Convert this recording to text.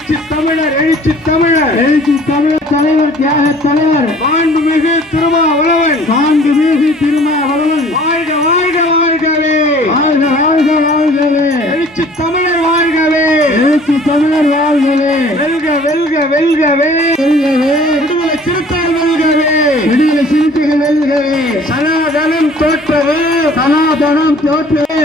எழுச்சி தமிழர் எழுச்சி தமிழர் எழுச்சி தமிழர் தலைவர் தியாக தலைவர் மாண்புமிகு திருமாவளவன் வாழ்க வாழ்க வாழ்கவே வாழ்க வாழ்க வாழ்கவே எழுச்சி தமிழர் வாழ்கவே எழுச்சி தமிழர் வாழ்கவே வெல்க வெல்க வெல்கவே வெல்கவே விடுதலை சிறுத்தைகள் வெல்கவே விடுதலை சிறுத்தைகள் வெல்கவே சனாதனம் தோற்றது சனாதனம் தோற்று